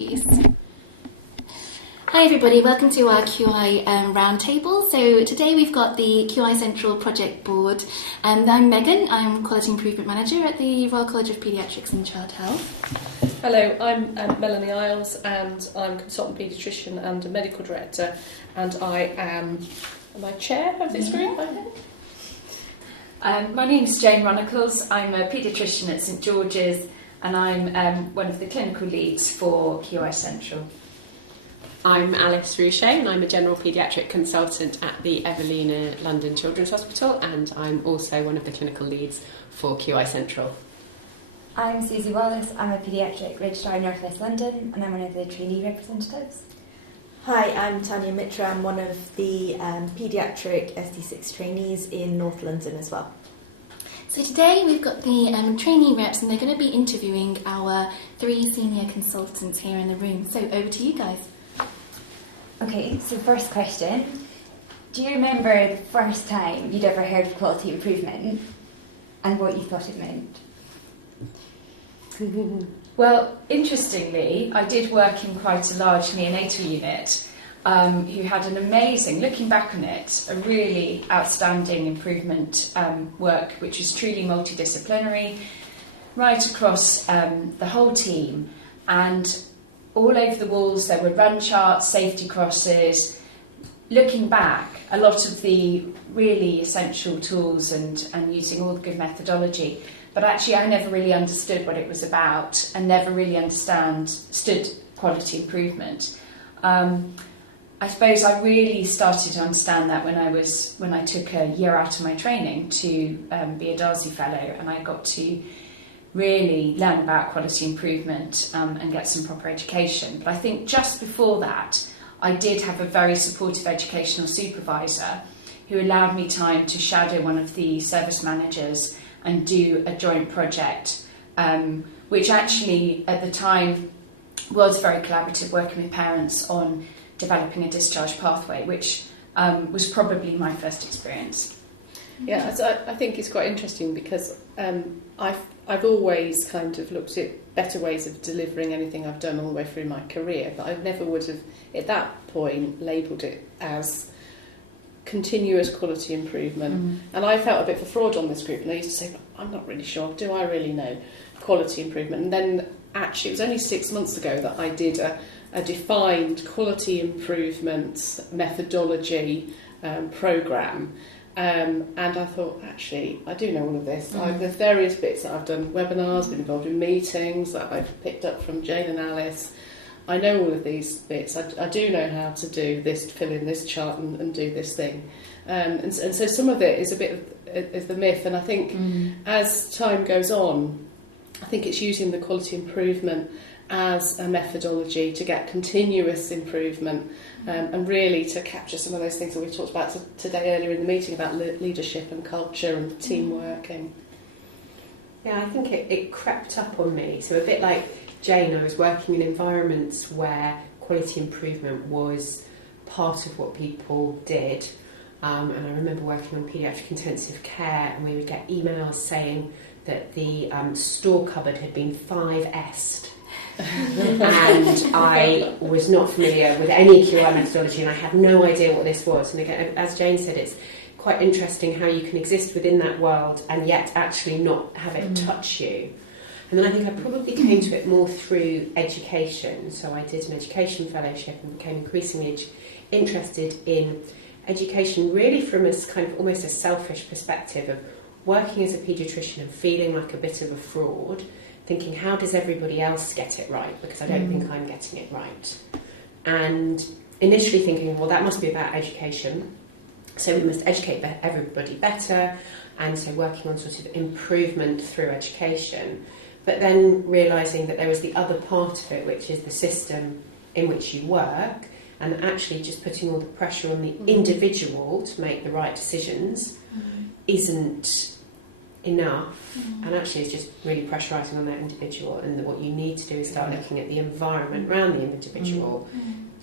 Hi everybody, welcome to our QI roundtable. So today we've got the QI Central Project Board. I'm Megan, I'm Quality Improvement Manager at the Royal College of Paediatrics and Child Health. Hello, I'm Melanie Isles and I'm a consultant paediatrician and a medical director, and I am I chair of this group, I think? My name is Jane Runnacles. I'm a paediatrician at St George's and I'm one of the clinical leads for QI Central. I'm Alice Rouchet and I'm a general paediatric consultant at the Evelina London Children's Hospital, and I'm also one of the clinical leads for QI Central. I'm Susie Wallace, I'm a paediatric registrar in North West London and I'm one of the trainee representatives. Hi, I'm Tanya Mitra, I'm one of the paediatric ST6 trainees in North London as well. So today we've got the trainee reps and they're going to be interviewing our 3 senior consultants here in the room. So over to you guys. Okay, so first question. Do you remember the first time you'd ever heard of quality improvement and what you thought it meant? Well, interestingly, I did work in quite a large neonatal unit who had an amazing, looking back on it, a really outstanding improvement work which was truly multidisciplinary, right across the whole team, and all over the walls there were run charts, safety crosses. Looking back, a lot of the really essential tools and using all the good methodology, but actually I never really understood what it was about and never really understood quality improvement. I suppose I really started to understand that when I took a year out of my training to be a Darcy Fellow, and I got to really learn about quality improvement and get some proper education. But I think just before that, I did have a very supportive educational supervisor who allowed me time to shadow one of the service managers and do a joint project, which actually at the time was very collaborative, working with parents on developing a discharge pathway, which was probably my first experience. Yeah, so I think it's quite interesting because I've always kind of looked at better ways of delivering anything I've done all the way through my career, but I never would have, at that point, labelled it as continuous quality improvement. And I felt a bit of a fraud on this group, and I used to say, I'm not really sure, do I really know quality improvement? And then actually it was only 6 months ago that I did a defined quality improvement methodology programme. And I thought, actually, I do know all of this. There's various bits that I've done, webinars, been involved in meetings that I've picked up from Jane and Alice. I know all of these bits. I do know how to do this, fill in this chart and do this thing. And so some of it is a bit of the myth. And I think as time goes on, I think it's using the quality improvement as a methodology to get continuous improvement and really to capture some of those things that we talked about today earlier in the meeting about leadership and culture and teamwork. Yeah, I think it crept up on me. So a bit like Jane, I was working in environments where quality improvement was part of what people did. And I remember working on paediatric intensive care, and we would get emails saying that the store cupboard had been 5S'd. And I was not familiar with any QI methodology and I had no idea what this was. And again, as Jane said, it's quite interesting how you can exist within that world and yet actually not have it touch you. And then I think I probably came to it more through education. So I did an education fellowship and became increasingly interested in education, really from a kind of almost a selfish perspective of working as a paediatrician and feeling like a bit of a fraud, thinking, how does everybody else get it right? Because I don't think I'm getting it right. And initially thinking, well, that must be about education. So we must educate everybody better. And so working on sort of improvement through education. But then realising that there was the other part of it, which is the system in which you work, and actually just putting all the pressure on the individual to make the right decisions isn't enough, and actually it's just really pressurising on that individual, and what you need to do is start looking at the environment around the individual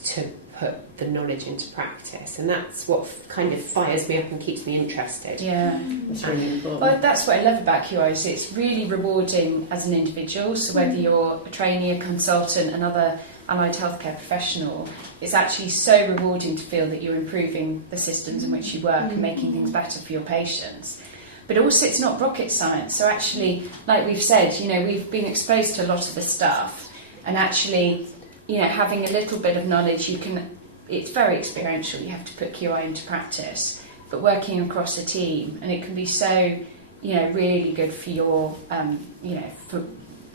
to put the knowledge into practice, and that's what kind of fires me up and keeps me interested. Yeah, that's really important. Well, that's what I love about QI, is it's really rewarding as an individual, so whether you're a trainee, a consultant, another allied healthcare professional, it's actually so rewarding to feel that you're improving the systems in which you work and making things better for your patients. But also it's not rocket science. So actually, like we've said, you know, we've been exposed to a lot of the stuff, and actually, you know, having a little bit of knowledge, it's very experiential. You have to put QI into practice, but working across a team, and it can be so, you know, really good for your, you know, for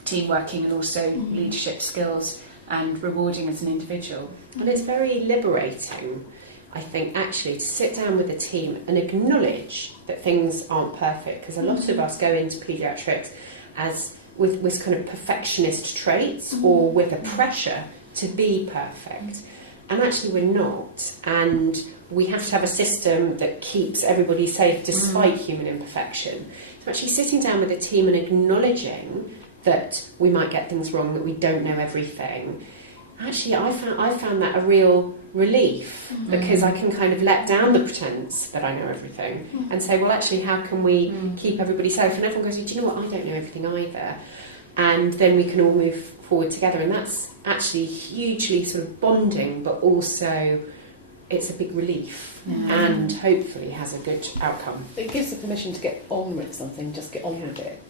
team working and also leadership skills, and rewarding as an individual. And it's very liberating, I think, actually, to sit down with a team and acknowledge that things aren't perfect, because a lot of us go into paediatrics as with kind of perfectionist traits or with a pressure to be perfect. And actually we're not. And we have to have a system that keeps everybody safe despite human imperfection. So actually sitting down with a team and acknowledging that we might get things wrong, that we don't know everything. Actually, I found that a real relief, because I can kind of let down the pretense that I know everything and say, well, actually, how can we keep everybody safe? And everyone goes, do you know what, I don't know everything either. And then we can all move forward together. And that's actually hugely sort of bonding, but also it's a big relief and hopefully has a good outcome. It gives the permission to get on with something, just get on with it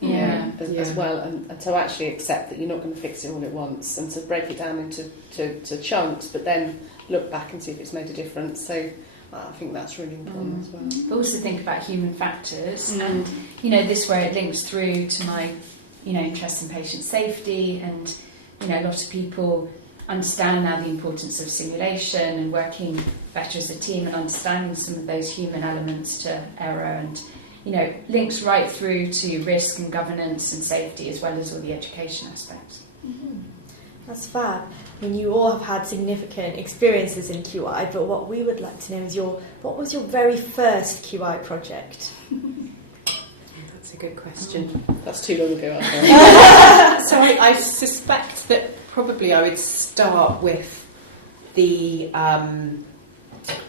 as well, and to actually accept that you're not going to fix it all at once, and to break it down into chunks, but then look back and see if it's made a difference. So I think that's really important as well. But also think about human factors, and you know, this where it links through to my, you know, interest in patient safety, and you know, a lot of people understand now the importance of simulation and working better as a team, and understanding some of those human elements to error, and you know, links right through to risk and governance and safety, as well as all the education aspects. That's fab. I mean, you all have had significant experiences in QI, but what we would like to know is what was your very first QI project? That's a good question. That's too long ago, I think. So I suspect that probably I would start with the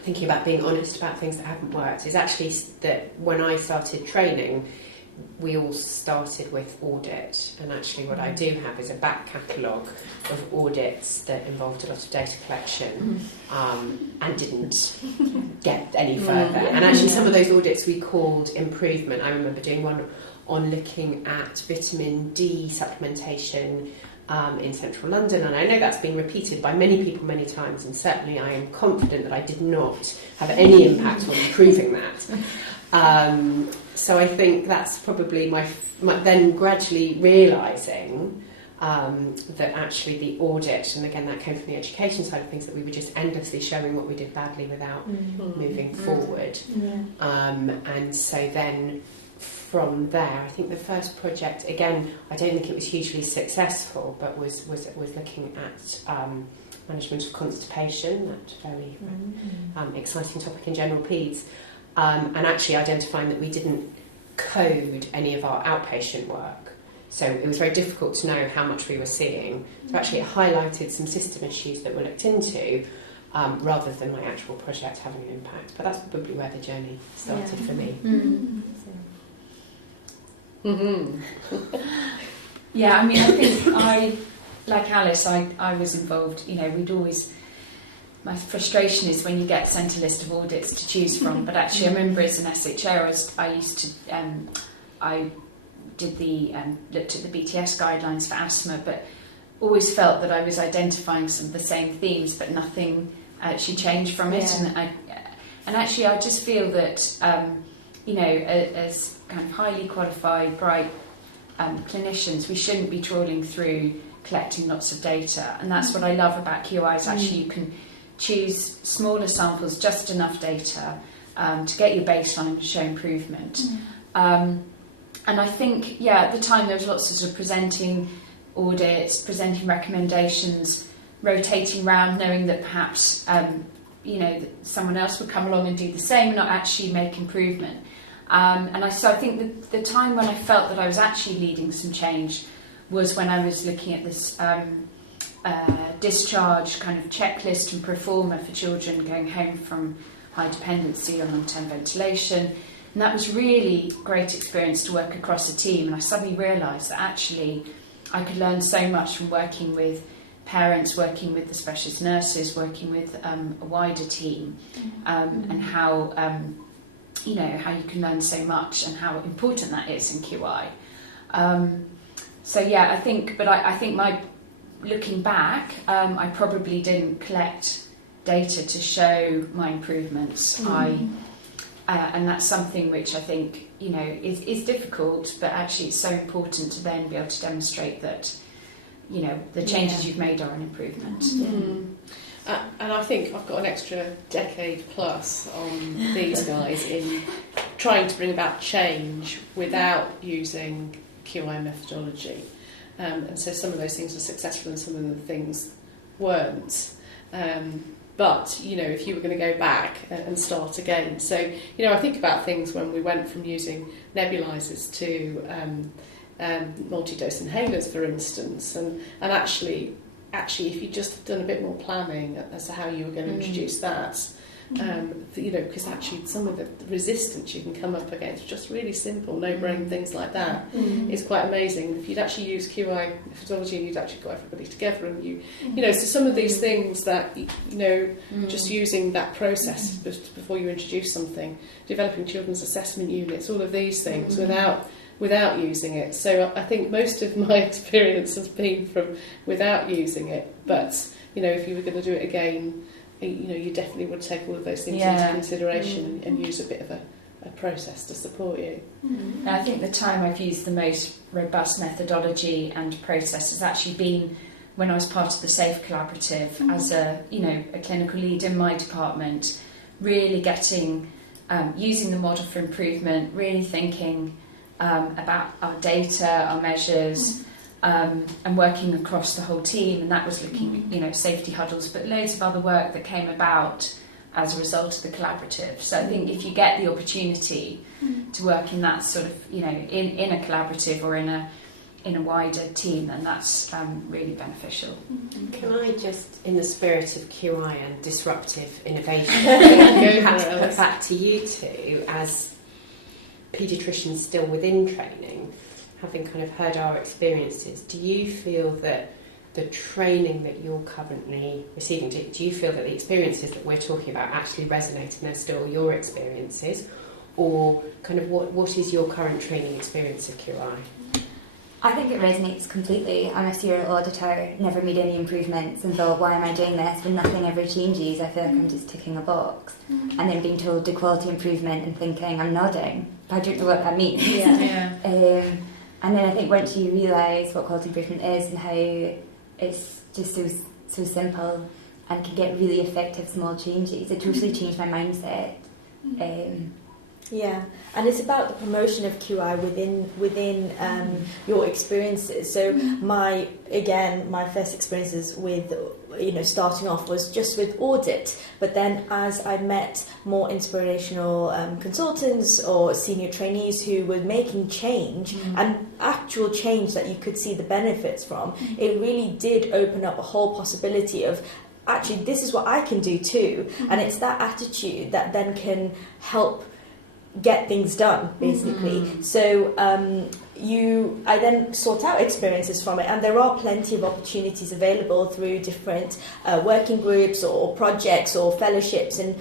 thinking about being honest about things that haven't worked. Is actually that when I started training, we all started with audit, and actually what I do have is a back catalogue of audits that involved a lot of data collection and didn't get any further. And actually some of those audits we called improvement. I remember doing one on looking at vitamin D supplementation in central London, and I know that's been repeated by many people many times, and certainly I am confident that I did not have any impact on improving that. So I think that's probably my then gradually realising that actually the audit, and again that came from the education side of things, that we were just endlessly showing what we did badly without moving forward. And so then from there, I think the first project, again, I don't think it was hugely successful, but was looking at management of constipation, that very exciting topic in general peds, and actually identifying that we didn't code any of our outpatient work. So it was very difficult to know how much we were seeing. So actually it highlighted some system issues that were looked into, rather than my actual project having an impact. But that's probably where the journey started for me. Yeah, I mean, I think like Alice, I was involved, you know, we'd always, my frustration is when you get sent a list of audits to choose from, but actually I remember as an SHO, I used to, I did looked at the BTS guidelines for asthma, but always felt that I was identifying some of the same themes, but nothing actually changed from it. And actually I just feel that, you know, as kind of highly qualified, bright clinicians, we shouldn't be trawling through collecting lots of data. And that's what I love about QI, is actually you can choose smaller samples, just enough data to get your baseline to show improvement. And I think, at the time there was lots of, sort of presenting audits, presenting recommendations, rotating round, knowing that perhaps, you know, that someone else would come along and do the same and not actually make improvement. So I think the time when I felt that I was actually leading some change was when I was looking at this discharge kind of checklist and performer for children going home from high dependency on long-term ventilation. And that was really a great experience to work across a team, and I suddenly realised that actually I could learn so much from working with parents, working with the specialist nurses, working with a wider team, and how how you can learn so much and how important that is in QI. I think my looking back, I probably didn't collect data to show my improvements. And that's something which I think is difficult, but actually it's so important to then be able to demonstrate that the changes you've made are an improvement. And I think I've got an extra decade plus on these guys in trying to bring about change without using QI methodology. And so some of those things were successful and some of the things weren't. But, if you were going to go back and start again. So, I think about things when we went from using nebulizers to multi-dose inhalers, for instance. And actually, if you'd just done a bit more planning as to how you were going to introduce that, because actually some of the resistance you can come up against, just really simple, no-brain things like that, is quite amazing. If you'd actually use QI methodology and you'd actually got everybody together and so some of these things that, just using that process before you introduce something, developing children's assessment units, all of these things without using it. So I think most of my experience has been from without using it, but, if you were going to do it again, you definitely would take all of those things into consideration and use a bit of a process to support you. And I think the time I've used the most robust methodology and process has actually been when I was part of the SAFE Collaborative as a clinical lead in my department, really getting, using the model for improvement, really thinking about our data, our measures, and working across the whole team, and that was looking, safety huddles, but loads of other work that came about as a result of the collaborative. So I think if you get the opportunity to work in that sort of, in a collaborative or in a wider team, then that's really beneficial. Can I just, in the spirit of QI and disruptive innovation, perhaps put that to you two as paediatricians still within training, having kind of heard our experiences, do you feel that the training that you're currently receiving, do you feel that the experiences that we're talking about actually resonate and they're still your experiences? Or kind of what is your current training experience of QI? I think it resonates completely. I'm a serial auditor, never made any improvements and thought, why am I doing this when nothing ever changes? I feel like I'm just ticking a box. And then being told do quality improvement and thinking I'm nodding. I don't know what that means. And then I think once you realise what quality improvement is and how it's just so simple and can get really effective small changes, it totally changed my mindset. And it's about the promotion of QI within your experiences. So my first experiences with starting off was just with audit, but then as I met more inspirational consultants or senior trainees who were making change and actual change that you could see the benefits from, it really did open up a whole possibility of actually this is what I can do too. And it's that attitude that then can help get things done, basically. So I then sought out experiences from it, and there are plenty of opportunities available through different working groups or projects or fellowships, and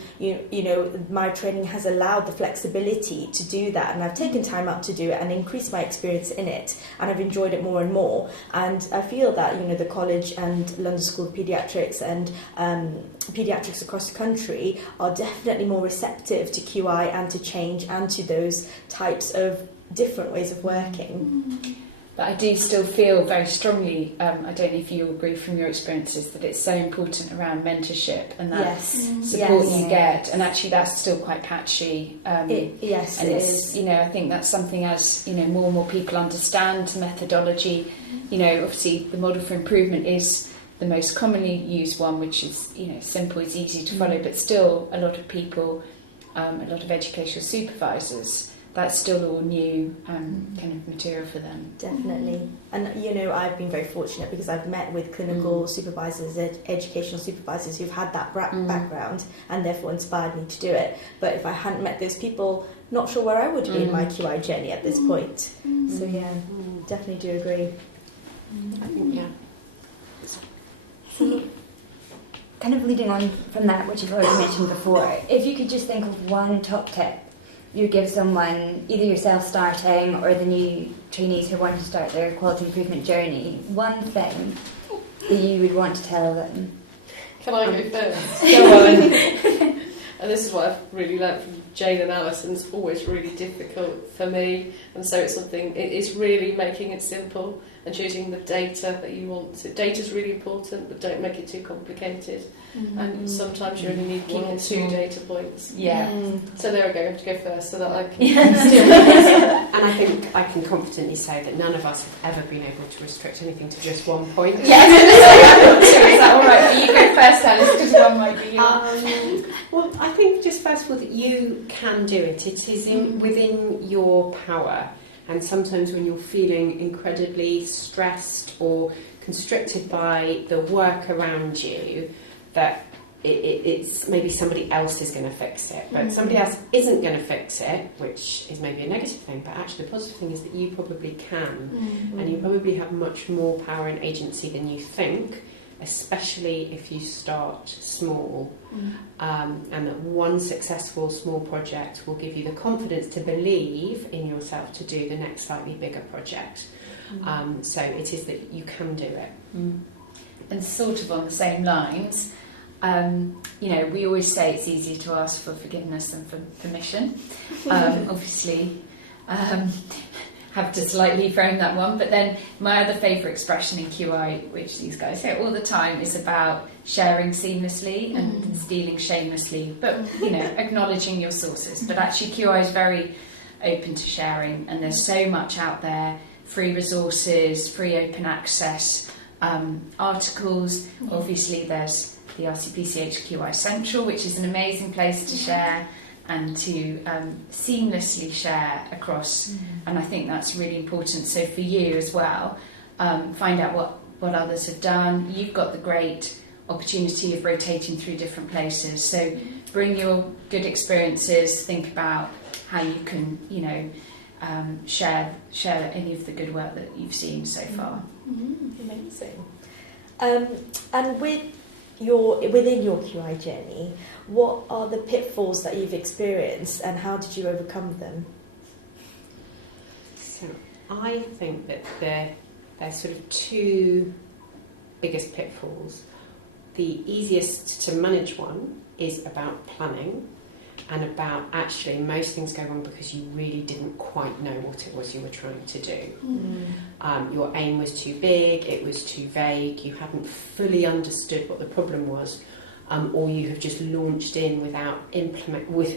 my training has allowed the flexibility to do that, and I've taken time out to do it and increased my experience in it, and I've enjoyed it more and more. And I feel that the college and London School of Paediatrics and paediatrics across the country are definitely more receptive to QI and to change and to those types of different ways of working. But I do still feel very strongly, I don't know if you agree from your experiences, that it's so important around mentorship and that support you get, and actually that's still quite patchy. It is. I think that's something as more and more people understand methodology. Obviously the model for improvement is the most commonly used one, which is simple, it's easy to follow, but still a lot of people, a lot of educational supervisors, that's still all new kind of material for them. Definitely. And I've been very fortunate because I've met with clinical supervisors, educational supervisors who've had that background and therefore inspired me to do it. But if I hadn't met those people, not sure where I would be in my QI journey at this point. So definitely do agree. I think kind of leading on from that, which you've already mentioned before, if you could just think of one top tip you give someone, either yourself starting or the new trainees who want to start their quality improvement journey, one thing that you would want to tell them. Can I go first? Go on. And this is what I've really learnt from Jane and Alison. It's always really difficult for me, and so it's something. It's really making it simple and choosing the data that you want. Data's really important, but don't make it too complicated. And sometimes you only need one or two data points. Yeah. So there we go. I have to go first so that I can. And I think I can confidently say that none of us have ever been able to restrict anything to just one point. Yes. Is that all right? You go first, Alice, because one might be yours. Well, I think just first of all that you can do it. It is within your power. And sometimes when you're feeling incredibly stressed or constricted by the work around you, that it's maybe somebody else is going to fix it. But somebody else isn't going to fix it, which is maybe a negative thing. But actually the positive thing is that you probably can. And you probably have much more power and agency than you think, especially if you start small. And that one successful small project will give you the confidence to believe in yourself to do the next slightly bigger project. So it is that you can do it. And sort of on the same lines, we always say it's easier to ask for forgiveness than for permission. Obviously, have to slightly frame that one. But then my other favourite expression in QI, which these guys say all the time, is about sharing seamlessly and stealing shamelessly, but acknowledging your sources. But actually QI is very open to sharing, and there's so much out there, free resources, free open access, articles. Obviously there's the RCPCH QI Central, which is an amazing place to share and to seamlessly share across, and I think that's really important. So for you as well, find out what others have done. You've got the great opportunity of rotating through different places, so bring your good experiences, think about how you can share any of the good work that you've seen so far. Amazing. And within your QI journey, what are the pitfalls that you've experienced and how did you overcome them? So I think that there's sort of two biggest pitfalls. The easiest to manage one is about planning, and about actually most things go wrong because you really didn't quite know what it was you were trying to do. Your aim was too big, it was too vague, you hadn't fully understood what the problem was, or you have just launched in with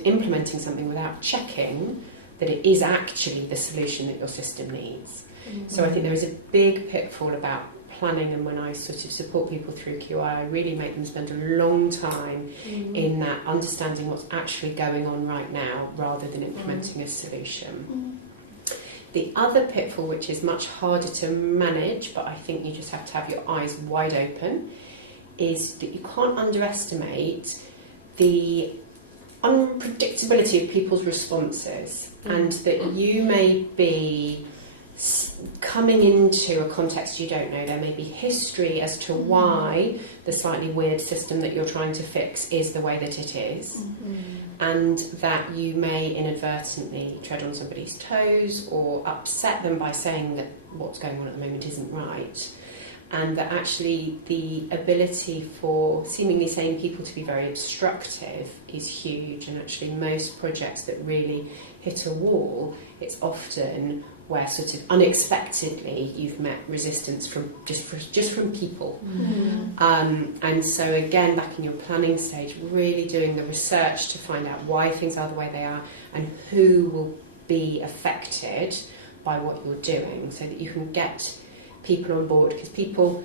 implementing something without checking that it is actually the solution that your system needs. So I think there is a big pitfall about planning, and when I sort of support people through QI, I really make them spend a long time in that understanding what's actually going on right now rather than implementing a solution. The other pitfall, which is much harder to manage, but I think you just have to have your eyes wide open, is that you can't underestimate the unpredictability of people's responses, and that you may be coming into a context you don't know. There may be history as to why the slightly weird system that you're trying to fix is the way that it is, and that you may inadvertently tread on somebody's toes or upset them by saying that what's going on at the moment isn't right, and that actually the ability for seemingly sane people to be very obstructive is huge. And actually most projects that really hit a wall, it's often where sort of unexpectedly you've met resistance from just from people. And so again, back in your planning stage, really doing the research to find out why things are the way they are and who will be affected by what you're doing, so that you can get people on board. Because people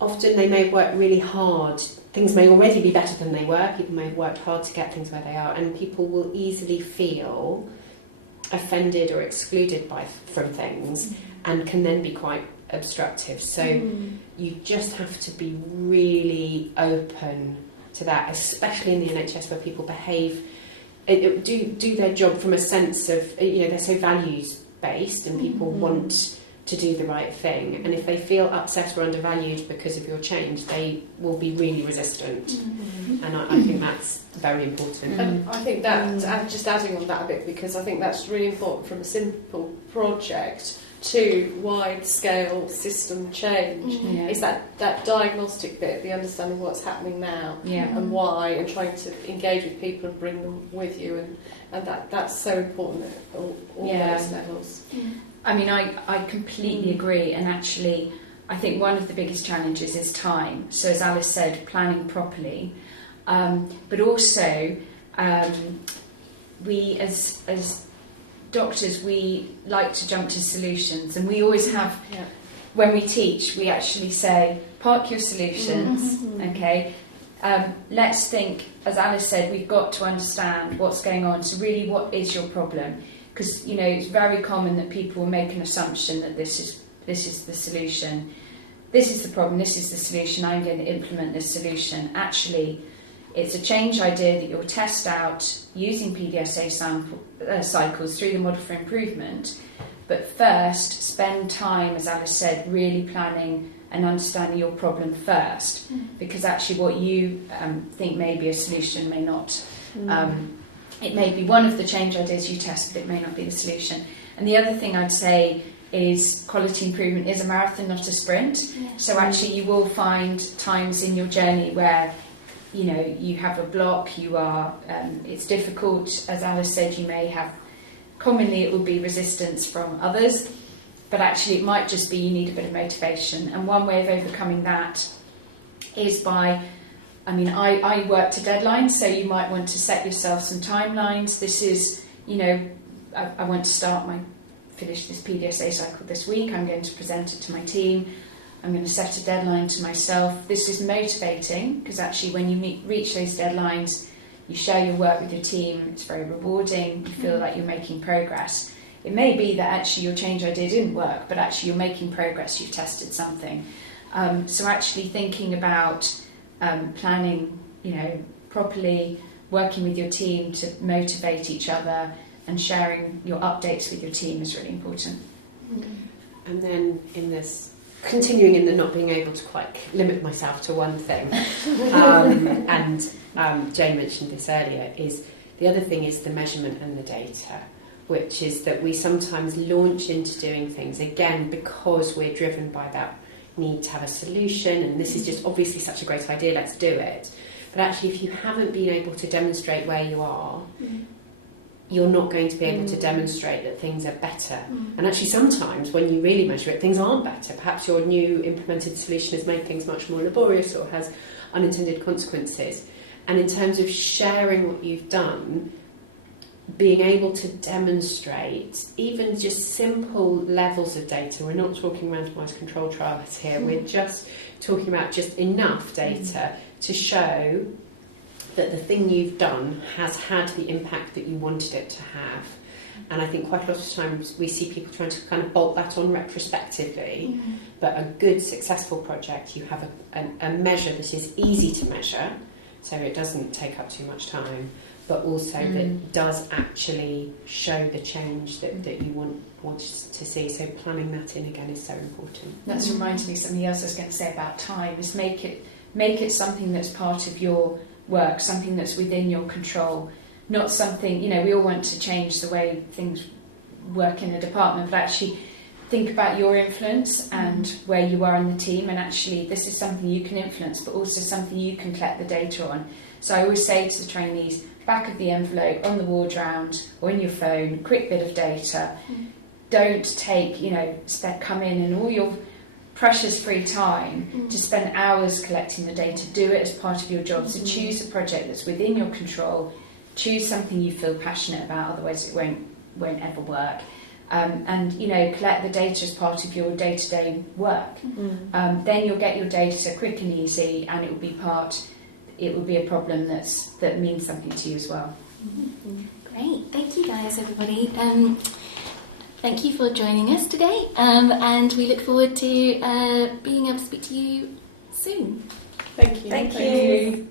often, they may have worked really hard, things may already be better than they were, people may have worked hard to get things where they are, and people will easily feel offended or excluded from things, and can then be quite obstructive. So you just have to be really open to that, especially in the NHS, where people do their job from a sense of, they're so values based, and people want to do the right thing. And if they feel upset or undervalued because of your change, they will be really resistant. Mm-hmm. And I think that's very important. And I think that, just adding on that a bit, because I think that's really important from a simple project to wide-scale system change, is that diagnostic bit, the understanding what's happening now and why, and trying to engage with people and bring them with you, and that's so important at all those levels. I mean, I completely agree, and actually I think one of the biggest challenges is time. So as Alice said, planning properly, but also we as doctors, we like to jump to solutions, and we always have, when we teach, we actually say, park your solutions, okay? Let's think, as Alice said, we've got to understand what's going on. So really, what is your problem? Because, you know, it's very common that people make an assumption that this is the solution. This is the problem, this is the solution, I'm going to implement this solution. Actually, it's a change idea that you'll test out using PDSA cycles through the model for improvement. But first, spend time, as Alice said, really planning and understanding your problem first. Because actually what you think may be a solution may not. It may be one of the change ideas you test, but it may not be the solution. And the other thing I'd say is quality improvement is a marathon, not a sprint. So actually you will find times in your journey where, you know, you have a block, you are, it's difficult, as Alice said, you may have, commonly it will be resistance from others, but actually it might just be you need a bit of motivation. And one way of overcoming that is by, I mean, I work to deadlines, so you might want to set yourself some timelines. This is, you know, I want to finish this PDSA cycle this week, I'm going to present it to my team, I'm going to set a deadline to myself. This is motivating, because actually when you reach those deadlines, you share your work with your team, it's very rewarding, you feel like you're making progress. It may be that actually your change idea didn't work, but actually you're making progress, you've tested something. So actually thinking about planning, you know, properly, working with your team to motivate each other and sharing your updates with your team is really important. And then in this, continuing in the not being able to quite limit myself to one thing, and Jane mentioned this earlier, is the other thing is the measurement and the data, which is that we sometimes launch into doing things, again, because we're driven by that need to have a solution, and this is just obviously such a great idea, let's do it. But actually, if you haven't been able to demonstrate where you are, you're not going to be able to demonstrate that things are better. And actually sometimes when you really measure it, things aren't better. Perhaps your new implemented solution has made things much more laborious or has unintended consequences. And in terms of sharing what you've done, being able to demonstrate even just simple levels of data, we're not talking randomised control trials here, we're just talking about just enough data to show that the thing you've done has had the impact that you wanted it to have. And I think quite a lot of times we see people trying to kind of bolt that on retrospectively, but a good successful project, you have a measure that is easy to measure, so it doesn't take up too much time, but also that does actually show the change that you want to see. So planning that in again is so important. That reminds me of something else I was going to say about time, is make it something that's part of your work, something that's within your control, not something, you know, we all want to change the way things work in a department, but actually think about your influence and where you are in the team, and actually this is something you can influence, but also something you can collect the data on. So I always say to the trainees, back of the envelope, on the ward round, or in your phone, quick bit of data. Don't take, you know, come in and all your precious free time to spend hours collecting the data. Do it as part of your job. So choose a project that's within your control. Choose something you feel passionate about, otherwise it won't ever work. And, you know, collect the data as part of your day-to-day work. Then you'll get your data quick and easy, and it will be a problem that means something to you as well. Great, thank you guys, everybody. Thank you for joining us today, and we look forward to being able to speak to you soon. Thank you. Thank you.